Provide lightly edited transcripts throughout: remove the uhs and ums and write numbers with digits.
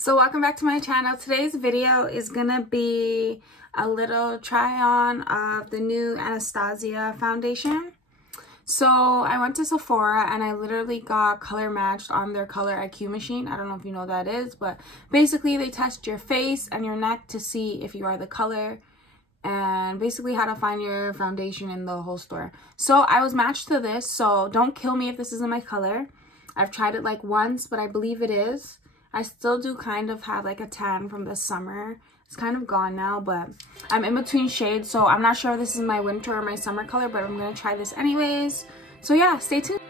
So welcome back to my channel. Today's video is gonna be a little try on of the new Anastasia foundation. So I went to Sephora and I literally got color matched on their Color IQ machine. I don't know if you know what that is, but basically they test your face and your neck to see if you are the color and basically how to find your foundation in the whole store. So I was matched to this, so don't kill me if this isn't my color. I've tried it like once, but I believe it is. I still do kind of have like a tan from the summer. It's kind of gone now, but I'm in between shades, so I'm not sure if this is my winter or my summer color, but I'm gonna try this anyways. So yeah, stay tuned.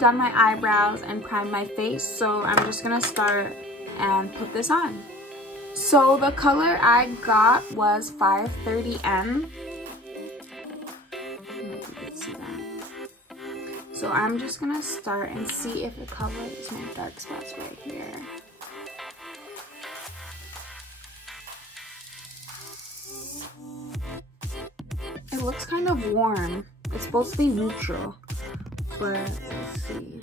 Done my eyebrows and primed my face, so I'm just gonna start and put this on. So the color I got was 530M. If you can see that. So I'm just gonna start and see if it covers my dark spots right here. It looks kind of warm. It's supposed to be neutral. But let's see.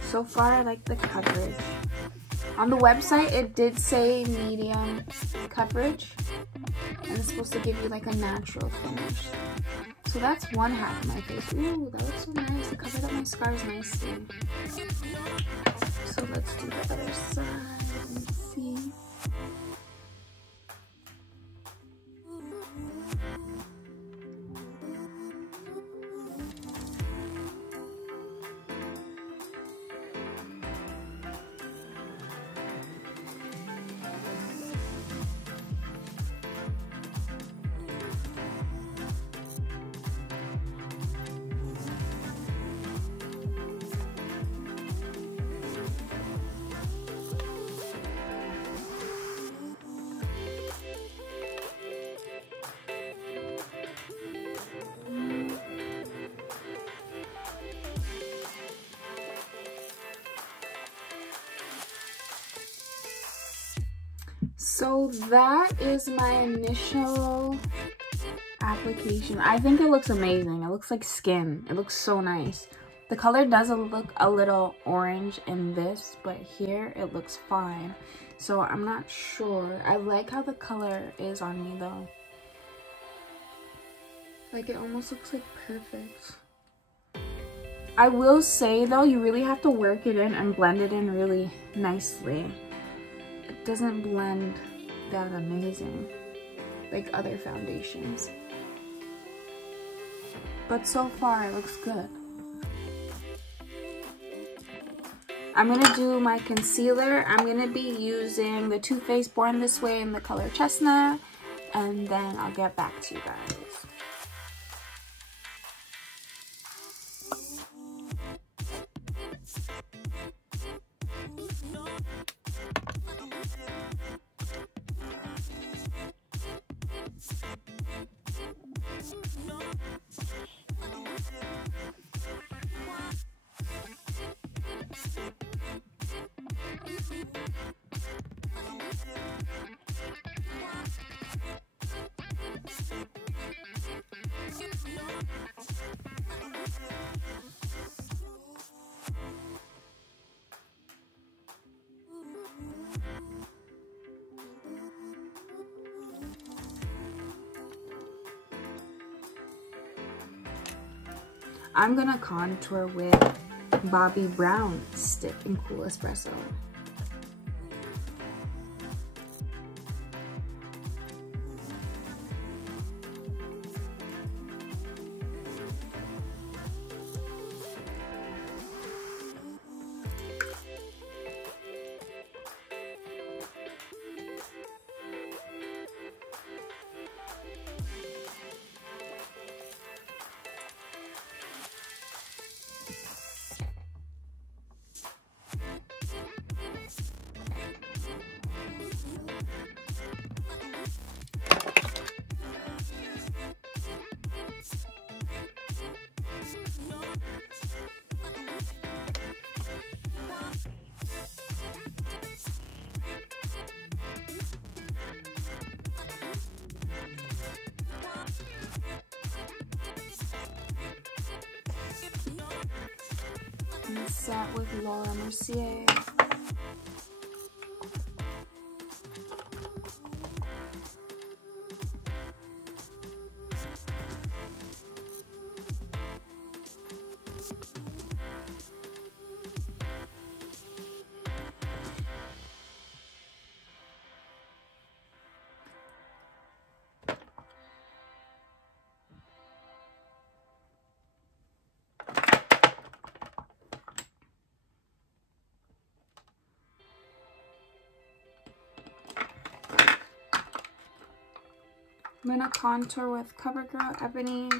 So far, I like the coverage. On the website, it did say medium coverage, and it's supposed to give you like a natural finish. So that's one half of my face. Ooh, that looks so nice. It covered up my scars nicely. So let's do the other side and see. So that is my initial application. I think it looks amazing. It looks like skin. It looks so nice. The color does look a little orange in this, but here it looks fine. So I'm not sure. I like how the color is on me though. Like it almost looks like perfect. I will say though, you really have to work it in and blend it in really nicely. It doesn't blend that amazing like other foundations, but so far it looks good. I'm gonna do my concealer. I'm gonna be using the Too Faced Born This Way in the color Chestnut, and then I'll get back to you guys. I'm gonna contour with Bobbi Brown Stick in Cool Espresso. set with Laura Mercier. I'm gonna contour with CoverGirl Ebony.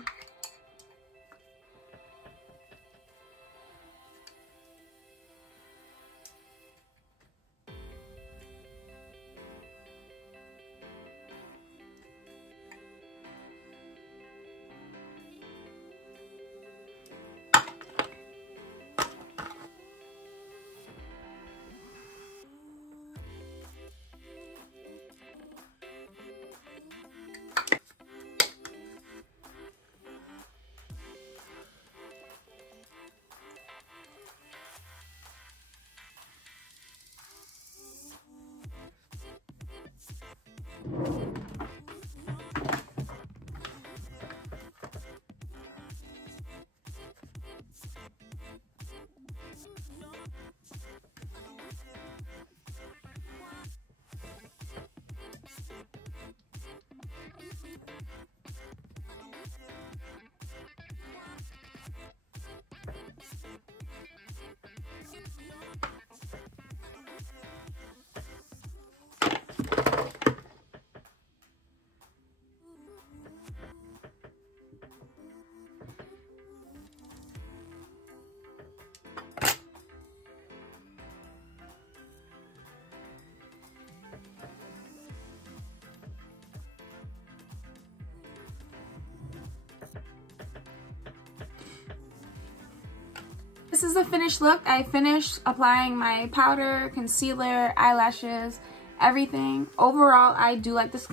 This is the finished look. I finished applying my powder, concealer, eyelashes, everything. Overall, I do like this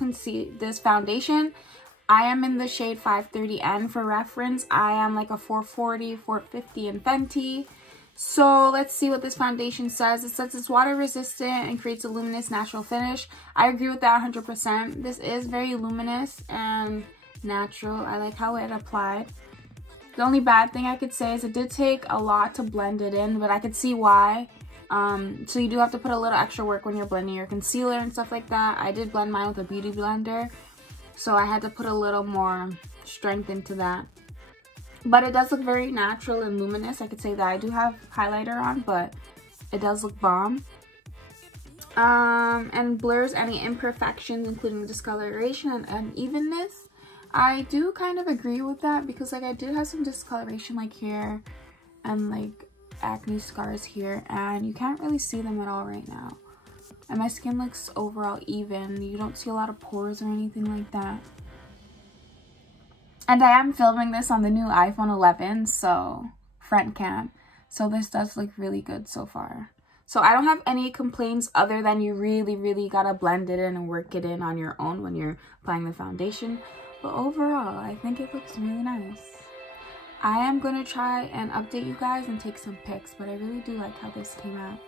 foundation. I am in the shade 530N for reference. I am like a 440, 450 in Fenty. So let's see what this foundation says. It says it's water resistant and creates a luminous natural finish. I agree with that 100%. This is very luminous and natural. I like how it applied. The only bad thing I could say is it did take a lot to blend it in, but I could see why. So you do have to put a little extra work when you're blending your concealer and stuff like that. I did blend mine with a beauty blender, so I had to put a little more strength into that. But it does look very natural and luminous. I could say that I do have highlighter on, but it does look bomb. And blurs any imperfections, including discoloration and unevenness. I do kind of agree with that because like I did have some discoloration like here and like acne scars here, and you can't really see them at all right now. And my skin looks overall even. You don't see a lot of pores or anything like that. And I am filming this on the new iPhone 11, so front cam. So this does look really good so far. So I don't have any complaints other than you really gotta blend it in and work it in on your own when you're applying the foundation. But overall, I think it looks really nice. I am going to try and update you guys and take some pics, but I really do like how this came out.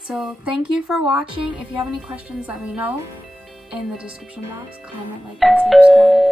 So thank you for watching. If you have any questions, let me know in the description box. Comment, like, and subscribe.